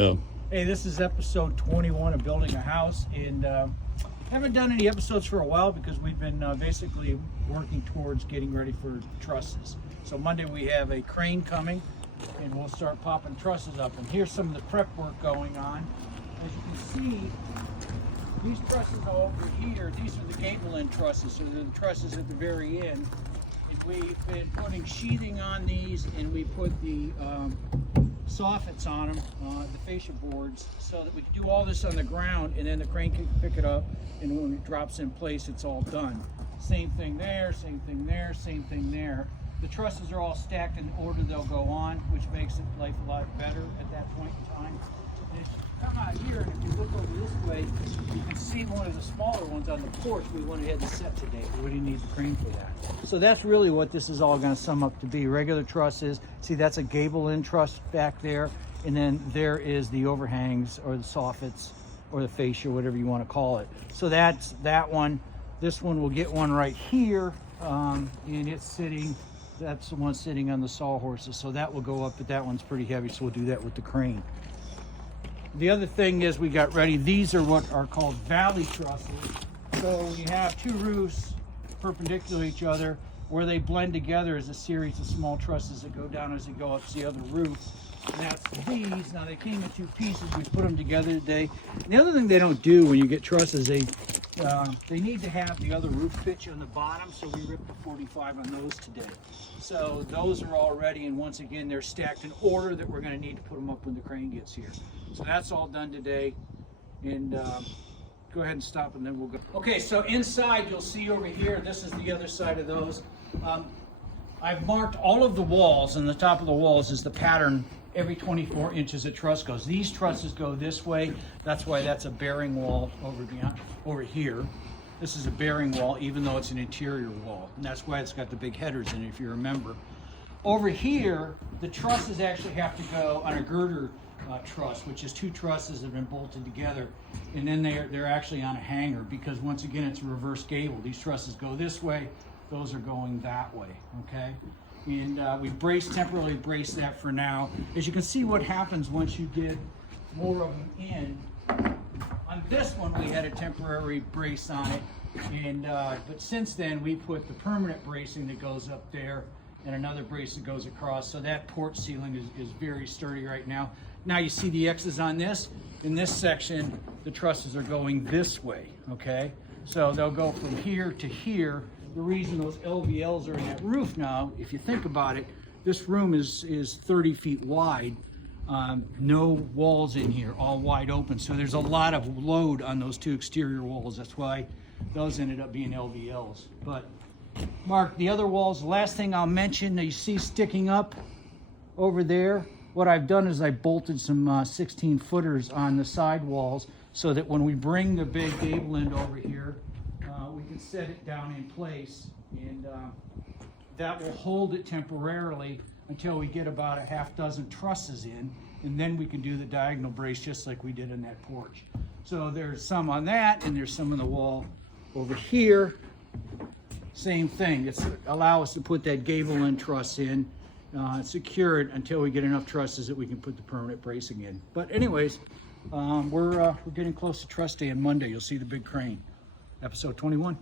Yeah. Hey, this is episode 21 of Building a House, and haven't done any episodes for a while because we've been basically working towards getting ready for trusses. So Monday we have a crane coming, and we'll start popping trusses up. And here's some of the prep work going on. As you can see, these trusses are over here. These are the gable end trusses, so they're the trusses at the very end. And we've been putting sheathing on these, and we put the soffits on them, the fascia boards, so that we can do all this on the ground, and then the crane can pick it up, and when it drops in place, it's all done. Same thing there, same thing there, same thing there. The trusses are all stacked in the order they'll go on, which makes life a lot better at that point in time. And if you come out here, and if you look over this way, you can see one of the smaller ones on the porch we went ahead and set today. We didn't need the crane for that. So that's really what this is all going to sum up to be. Regular trusses. See, that's a gable end truss back there. And then there is the overhangs or the soffits or the fascia, whatever you want to call it. So that's that one. This one will get one right here. And it's sitting, that's the one sitting on the sawhorses. So that will go up, but that one's pretty heavy. So we'll do that with the crane. The other thing is we got ready. These are what are called valley trusses. So we have two roofs perpendicular to each other. Where they blend together is a series of small trusses that go down as they go up the other roof. And that's these. Now they came in two pieces. We put them together today. And the other thing they don't do when you get trusses, they need to have the other roof pitch on the bottom. So we ripped the 45 on those today. So those are all ready. And once again, they're stacked in order that we're going to need to put them up when the crane gets here. So that's all done today. And go ahead and stop and then we'll go. Okay, so inside you'll see over here, this is the other side of those. I've marked all of the walls, and the top of the walls is the pattern every 24 inches a truss goes. These trusses go this way. That's why that's a bearing wall over here. This is a bearing wall, even though it's an interior wall. And that's why it's got the big headers in it, if you remember. Over here, the trusses actually have to go on a girder truss, which is two trusses that have been bolted together, and then they're actually on a hanger, because once again it's a reverse gable. These trusses go this way, those are going that way, okay? And we temporarily brace that for now. As you can see, what happens once you get more of them in. On this one we had a temporary brace on it, and but since then we put the permanent bracing that goes up there and another brace that goes across, so that porch ceiling is very sturdy right now. Now you see the X's on this. In this section, the trusses are going this way, okay? So they'll go from here to here. The reason those LVLs are in that roof now, if you think about it, this room is 30 feet wide. No walls in here, all wide open. So there's a lot of load on those two exterior walls. That's why those ended up being LVLs. But Mark, the other walls, the last thing I'll mention that you see sticking up over there, what I've done is I bolted some 16 footers on the side walls so that when we bring the big gable end over here, we can set it down in place, and that will hold it temporarily until we get about a half dozen trusses in, and then we can do the diagonal brace just like we did in that porch. So there's some on that, and there's some on the wall over here. Same thing. It's allow us to put that gable end truss in, secure it until we get enough trusses that we can put the permanent bracing in. But anyways, we're getting close to truss day on Monday. You'll see the big crane. Episode 21.